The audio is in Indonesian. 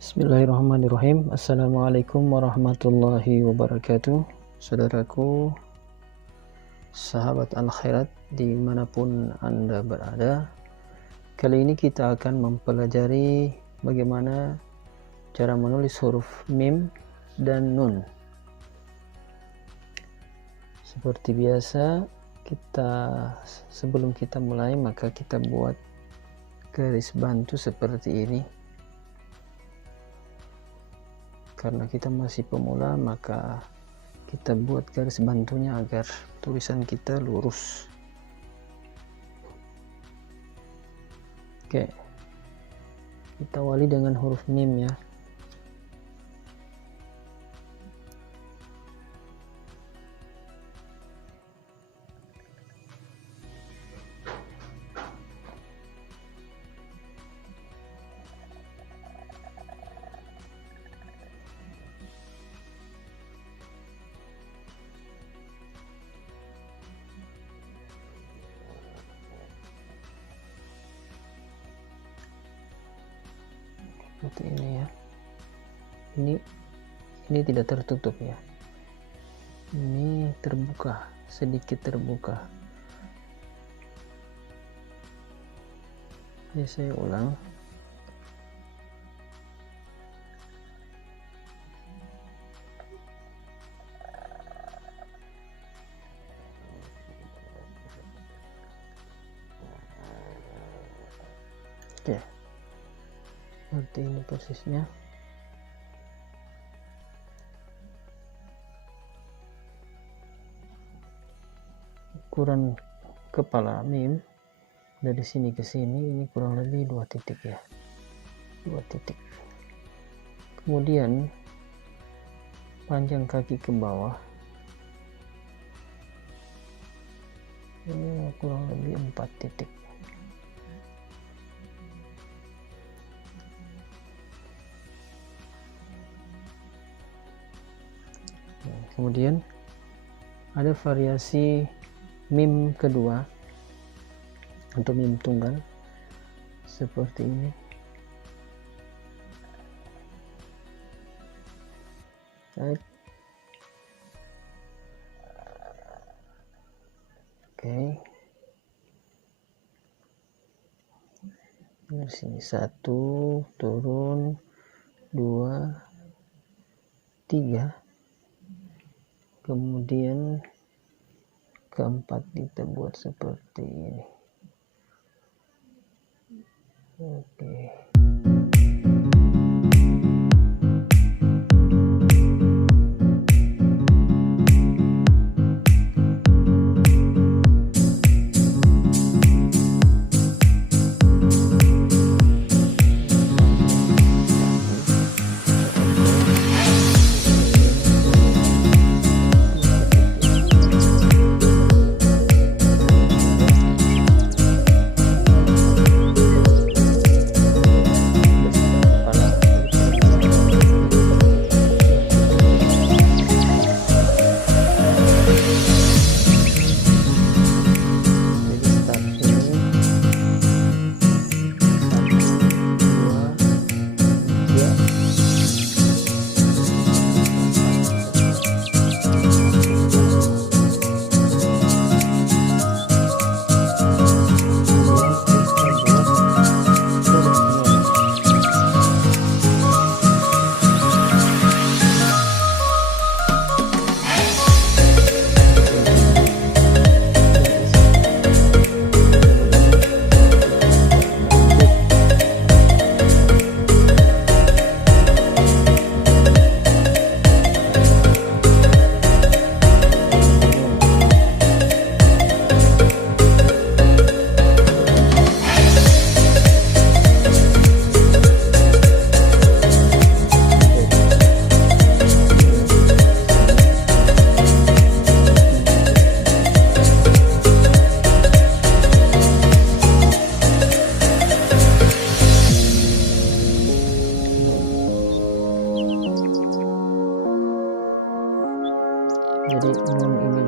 Bismillahirrahmanirrahim. Assalamualaikum warahmatullahi wabarakatuh. Saudaraku, sahabat al-khairat dimanapun Anda berada, kali ini kita akan mempelajari bagaimana cara menulis huruf mim dan nun. Seperti biasa, sebelum kita mulai, maka kita buat garis bantu seperti ini. Karena kita masih pemula, maka kita buat garis bantunya agar tulisan kita lurus. Oke, kita awali dengan huruf mim ya. Seperti ini ya. Ini tidak tertutup ya. Ini terbuka, sedikit terbuka. Jadi saya ulang. Oke. Seperti ini posisinya. Ukuran kepala mim dari sini ke sini ini kurang lebih 2 titik ya. 2 titik. Kemudian panjang kaki ke bawah ini kurang lebih 4 titik. Kemudian ada variasi mim kedua atau mim tunggal seperti ini. Baik. Oke. Dari sini 1 turun, 2, 3. Kemudian keempat kita buat seperti ini. Oke. Jadi nun ini